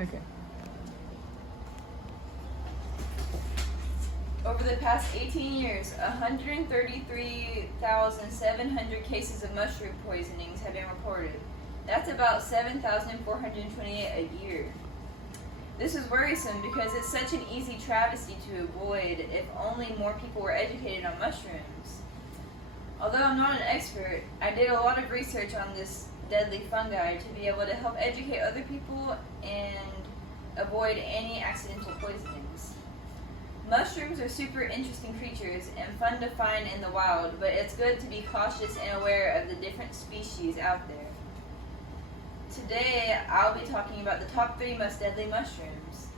Okay. Over the past 18 years, 133,700 cases of mushroom poisonings have been reported. That's about 7,428 a year. This is worrisome because it's such an easy travesty to avoid if only more people were educated on mushrooms. Although I'm not an expert, I did a lot of research on this deadly fungi to be able to help educate other people and avoid any accidental poisonings. Mushrooms are super interesting creatures and fun to find in the wild, but it's good to be cautious and aware of the different species out there. Today, I'll be talking about the top 3 most deadly mushrooms.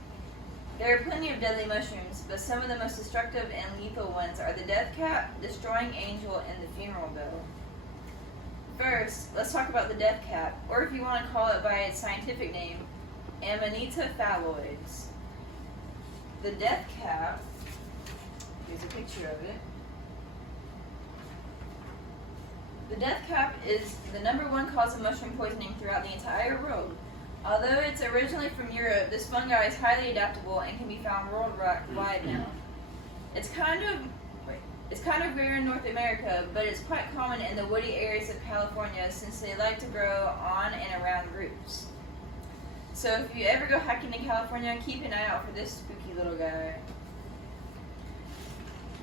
There are plenty of deadly mushrooms, but some of the most destructive and lethal ones are the death cap, destroying angel, and the funeral bell. First, let's talk about the death cap, or if you want to call it by its scientific name, Amanita phalloides. The death cap, here's a picture of it. The death cap is the #1 cause of mushroom poisoning throughout the entire world. Although it's originally from Europe, this fungi is highly adaptable and can be found worldwide now. It's kind of rare in North America, but it's quite common in the woody areas of California since they like to grow on and around roots. So if you ever go hiking in California, keep an eye out for this spooky little guy.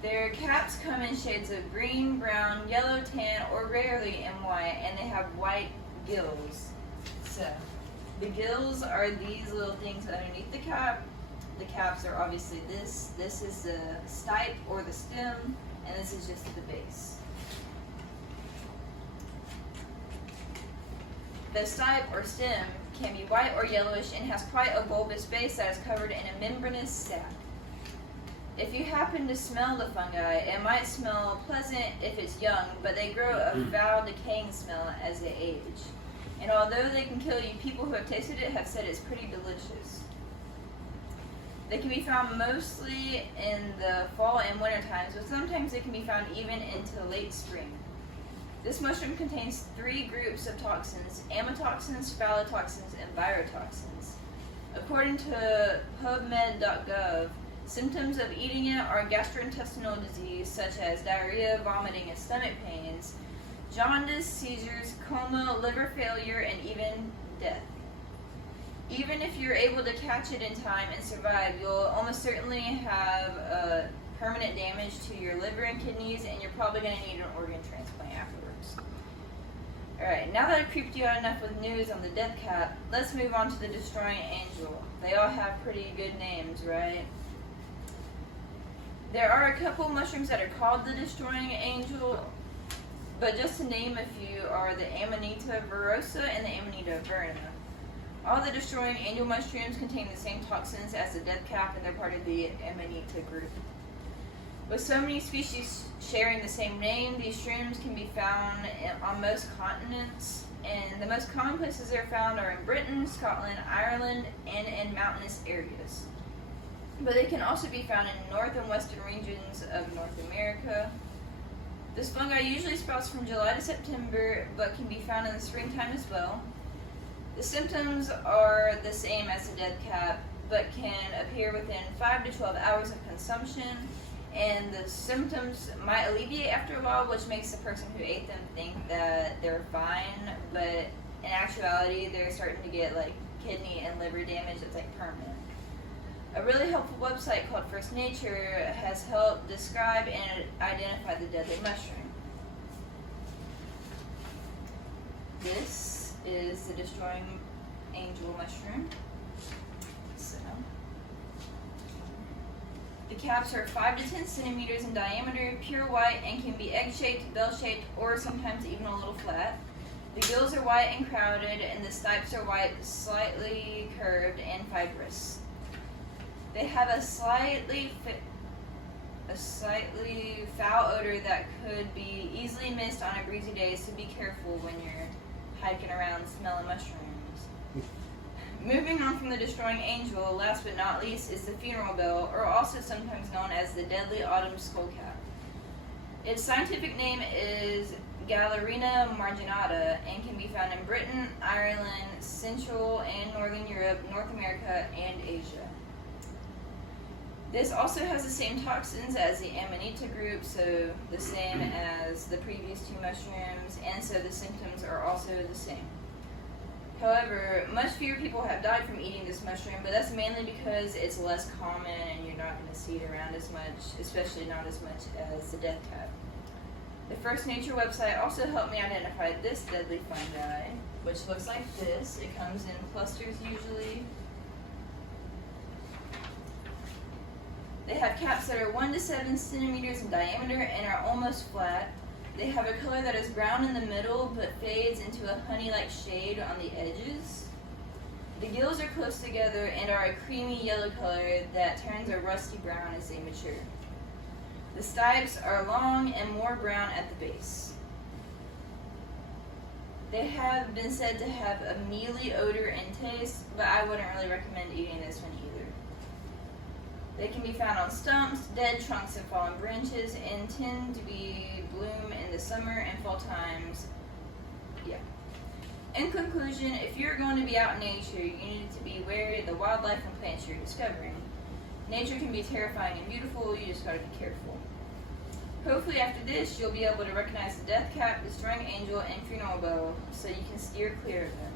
Their caps come in shades of green, brown, yellow, tan, or rarely in white, and they have white gills. So, the gills are these little things underneath the cap. The caps are obviously this. This is the stipe or the stem, and this is just the base. The stipe or stem can be white or yellowish and has quite a bulbous base that is covered in a membranous sac. If you happen to smell the fungi, it might smell pleasant if it's young, but they grow a foul, decaying smell as they age. And although they can kill you, people who have tasted it have said it's pretty delicious. They can be found mostly in the fall and winter times, but sometimes they can be found even into late spring. This mushroom contains 3 groups of toxins: amatoxins, phallotoxins, and virotoxins. According to PubMed.gov, symptoms of eating it are gastrointestinal disease such as diarrhea, vomiting, and stomach pains, jaundice, seizures, coma, liver failure, and even death. Even if you're able to catch it in time and survive, you'll almost certainly have permanent damage to your liver and kidneys, and you're probably going to need an organ transplant afterwards. Alright, now that I've creeped you out enough with news on the death cap, let's move on to the destroying angel. They all have pretty good names, right? There are a couple mushrooms that are called the destroying angel, but just to name a few are the Amanita virosa and the Amanita verna. All the destroying angel mushrooms contain the same toxins as the death cap, and they're part of the Amanita group. With so many species sharing the same name, these shrooms can be found on most continents, and the most common places they're found are in Britain, Scotland, Ireland, and in mountainous areas. But they can also be found in north and western regions of North America. This fungi usually sprouts from July to September, but can be found in the springtime as well. The symptoms are the same as the death cap, but can appear within 5 to 12 hours of consumption, and the symptoms might alleviate after a while, which makes the person who ate them think that they're fine, but in actuality they're starting to get like kidney and liver damage that's like permanent. A really helpful website called First Nature has helped describe and identify the deadly mushroom. This is the destroying angel mushroom. So, the caps are 5 to 10 centimeters in diameter, pure white, and can be egg-shaped, bell-shaped, or sometimes even a little flat. The gills are white and crowded, and the stipes are white, slightly curved, and fibrous. They have a slightly foul odor that could be easily missed on a breezy day, so be careful when you're hiking around smelling mushrooms. Moving on from the destroying angel, last but not least, is the funeral bell, or also sometimes known as the deadly autumn skullcap. Its scientific name is Gallerina marginata and can be found in Britain, Ireland, Central and Northern Europe, North America, and Asia. This also has the same toxins as the Amanita group, so the same as the previous two mushrooms, and so the symptoms are also the same. However, much fewer people have died from eating this mushroom, but that's mainly because it's less common and you're not going to see it around as much, especially not as much as the death cap. The First Nature website also helped me identify this deadly fungi, which looks like this. It comes in clusters usually. They have caps that are 1 to 7 centimeters in diameter and are almost flat. They have a color that is brown in the middle but fades into a honey-like shade on the edges. The gills are close together and are a creamy yellow color that turns a rusty brown as they mature. The stipes are long and more brown at the base. They have been said to have a mealy odor and taste, but I wouldn't really recommend eating this one either. They can be found on stumps, dead trunks, and fallen branches, and tend to bloom in the summer and fall times. Yeah. In conclusion, if you're going to be out in nature, you need to be wary of the wildlife and plants you're discovering. Nature can be terrifying and beautiful, you just gotta be careful. Hopefully after this, you'll be able to recognize the death cap, the strung angel, and funeral bow, so you can steer clear of them.